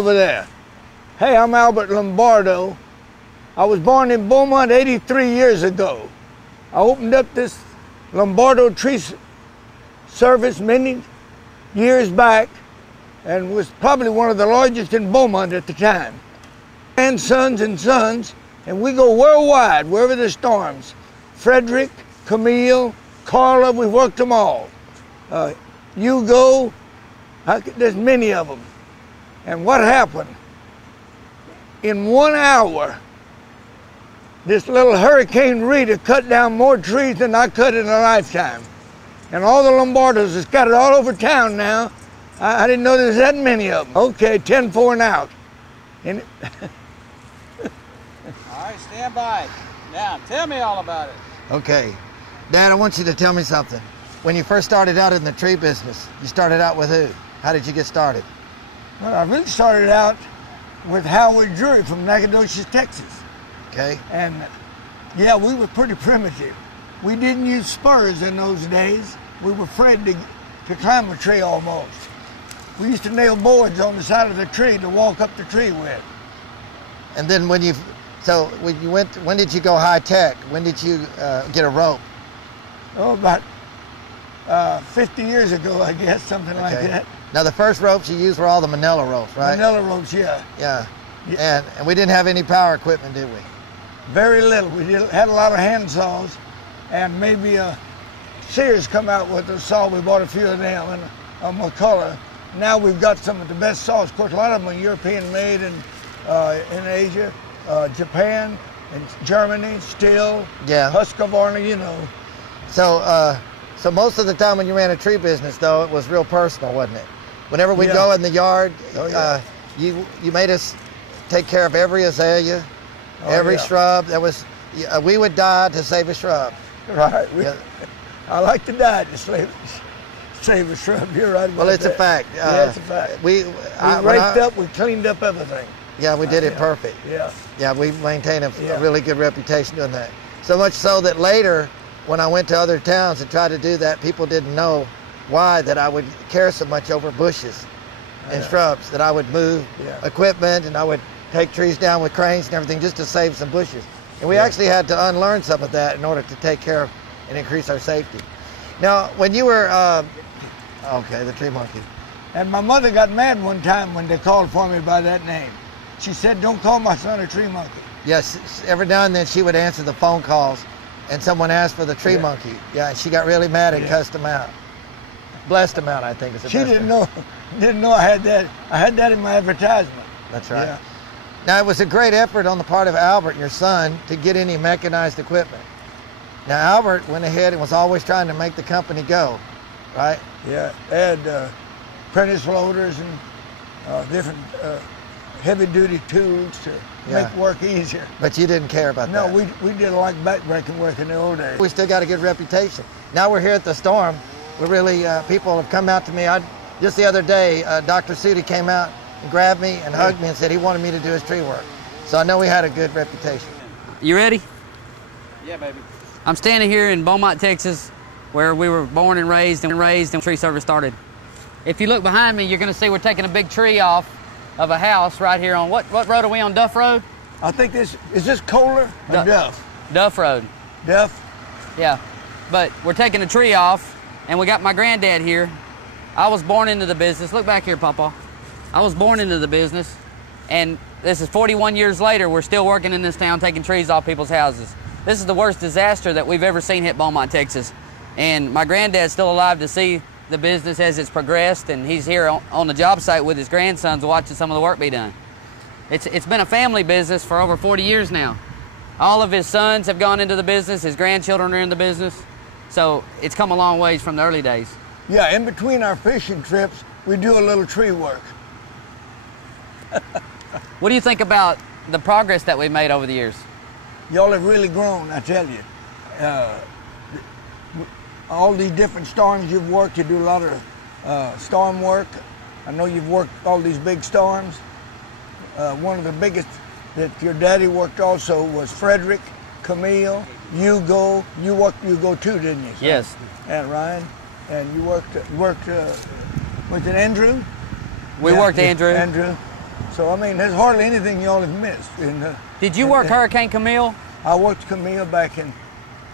over there. Hey, I'm Albert Lombardo. I was born in Beaumont 83 years ago. I opened up this Lombardo tree service many years back and was probably one of the largest in Beaumont at the time. Grandsons and sons, and we go worldwide, wherever there's storms. Frederick, Camille, Carla, we worked them all. Hugo, there's many of them. And what happened? In 1 hour, this little Hurricane Rita cut down more trees than I cut in a lifetime. And all the Lombardos are scattered all over town now. I didn't know there's that many of them. Okay, 10-4 and out. And all right, stand by. Now, tell me all about it. Okay. Dad, I want you to tell me something. When you first started out in the tree business, you started out with who? How did you get started? Well, I really started out with Howard Drury from Nacogdoches, Texas. Okay. And yeah, we were pretty primitive. We didn't use spurs in those days. We were afraid to climb a tree almost. We used to nail boards on the side of the tree to walk up the tree with. And then when you went, when did you go high tech? When did you get a rope? Oh, about 50 years ago, I guess, something like that. Now the first ropes you used were all the Manila ropes, right? Manila ropes, yeah. Yeah. And we didn't have any power equipment, did we? Very little. We had a lot of hand saws, and maybe Sears come out with a saw. We bought a few of them, and a McCullough. Now we've got some of the best saws. Of course, a lot of them are European made in Asia, Japan, and Germany, still. Yeah. Husqvarna, you know. So, so most of the time when you ran a tree business, though, it was real personal, wasn't it? Whenever we go in the yard, you made us take care of every azalea, every shrub. That was we would die to save a shrub. Right. I like to die to save a shrub. You're right about Well, it's that. a fact. Yeah, it's a fact. We raked up, we cleaned up everything. Yeah, we did it perfect. Yeah. Yeah, we maintained a really good reputation doing that. So much so that later, when I went to other towns and tried to do that, people didn't know why that I would care so much over bushes and shrubs, that I would move equipment and I would take trees down with cranes and everything just to save some bushes. And we actually had to unlearn some of that in order to take care of and increase our safety. Now, when you were, okay, the tree monkey. And my mother got mad one time when they called for me by that name. She said, "Don't call my son a tree monkey." Yes, every now and then she would answer the phone calls and someone asked for the tree monkey. Yeah, and she got really mad and cussed him out. Blessed him out, I think is the She best didn't way. know I had that. I had that in my advertisement. That's right. Yeah. Now, it was a great effort on the part of Albert, your son, to get any mechanized equipment. Now, Albert went ahead and was always trying to make the company go, right? Yeah, they had apprentice loaders and different heavy-duty tools to make work easier. But you didn't care about that. No, we didn't like backbreaking work in the old days. We still got a good reputation. Now we're here at the storm. We really, people have come out to me. Just the other day, Dr. Sudi came out and grabbed me and hugged me and said he wanted me to do his tree work. So I know we had a good reputation. You ready? Yeah, baby. I'm standing here in Beaumont, Texas, where we were born and raised and tree service started. If you look behind me, you're gonna see we're taking a big tree off of a house right here on, what road are we on, Duff Road? I think is this Kohler or Duff? Duff Road. Duff? Yeah, but we're taking a tree off and we got my granddad here. I was born into the business. Look back here, Papa. I was born into the business, and this is 41 years later, we're still working in this town taking trees off people's houses. This is the worst disaster that we've ever seen hit Beaumont, Texas. And my granddad's still alive to see the business as it's progressed, and he's here on the job site with his grandsons watching some of the work be done. It's been a family business for over 40 years now. All of his sons have gone into the business, his grandchildren are in the business, so it's come a long ways from the early days. Yeah, in between our fishing trips, we do a little tree work. What do you think about the progress that we've made over the years? Y'all have really grown, I tell you. All these different storms you've worked, you do a lot of storm work. I know you've worked all these big storms. One of the biggest that your daddy worked also was Frederick, Camille, Hugo. You worked Hugo too, didn't you? Yes. And Ryan. And you worked with an Andrew? We worked Andrew. Andrew. So, I mean, there's hardly anything y'all have missed. Did you work Hurricane Camille? I worked Camille back in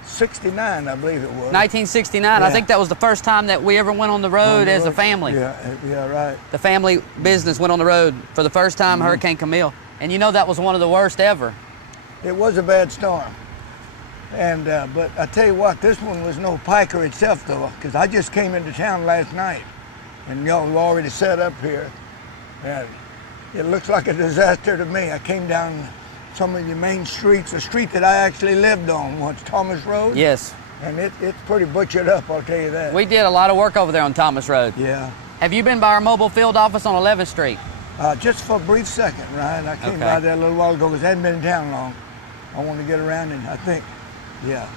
69, I believe it was. 1969. Yeah. I think that was the first time that we ever went on the road as a family. Yeah, right. The family business went on the road for the first time, Hurricane Camille. And you know that was one of the worst ever. It was a bad storm. And but I tell you what, this one was no piker itself though, because I just came into town last night, and y'all were already set up here, and it looks like a disaster to me. I came down some of the main streets, a street that I actually lived on once, Thomas Road. Yes. And it's pretty butchered up, I'll tell you that. We did a lot of work over there on Thomas Road. Yeah. Have you been by our mobile field office on 11th Street? Just for a brief second, Ryan. I came by there a little while ago because I hadn't been in town long. I wanted to get around, and I think, yeah.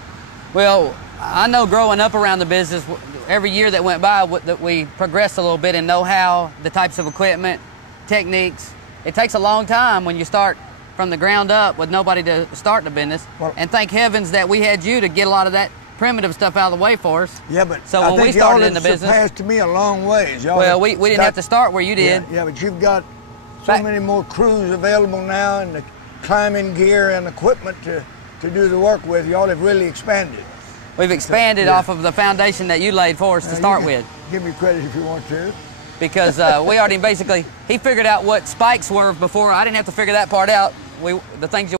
Well, I know growing up around the business, every year that went by, that we progressed a little bit in know-how, the types of equipment, techniques. It takes a long time when you start from the ground up with nobody to start the business. Well, and thank heavens that we had you to get a lot of that primitive stuff out of the way for us. Yeah, but so I when we think started in the business, surpassed to me a long ways. Well, we didn't have to start where you did. Yeah, but you've got so many more crews available now, and the climbing gear and equipment to do the work with. Y'all have really expanded. We've expanded off of the foundation that you laid for us to start with. Give me credit if you want to. Because we already basically, he figured out what spikes were before. I didn't have to figure that part out. The things you